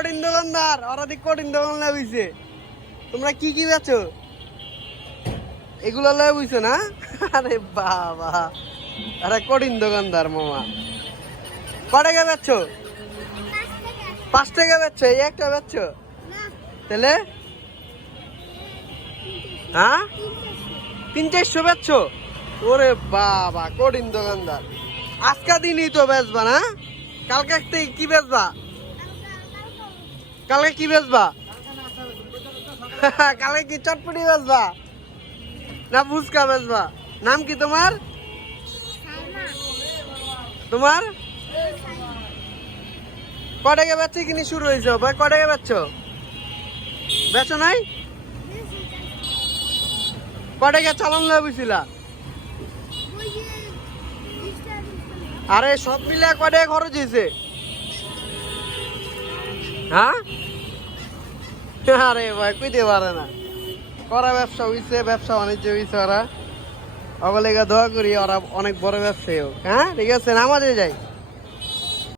কঠিন দোকানদার ওরা দিক কঠিন দোকান লাগাইছে তোমরা কি কি বেচো? এগুলো লয়ে বুঝছ না? আরে বাবা। আরে কঠিন দোকানদার মামা। ক টাকা বেচছো পাঁচ টাকা বেচছো এই একটা বেচছো তাহলে? হ্যাঁ? তিন চারশো বেচছো ওরে বাবা, কঠিন দোকানদার। আজকা দিনই তো বেচবা না? কালকে কি বেচবা? কালকে কি বেচবা? কালকে কি চটপটি বেচবা? না ফুচকা বেচবা? নাম কি তোমার? তোমার? কটাকে বেচছে কিনি শুরু হয়েছে ভাই? কটাকে বেচছো? বেচো নাই? কটাকে চালান লাভিছিলা আরে সব মিলে কটাকা খরচ হয়েছে? হ্যাঁ? আরে ভাই, কইতে পারে না। করা ব্যবসা হইছে, ব্যবসা বাণিজ্য হইছে ওরা। অবলেগা দোয়া করি, ওরা অনেক বড় ব্যবসায়ী হোক। হ্যাঁ ঠিক আছে, নামাজে যাই।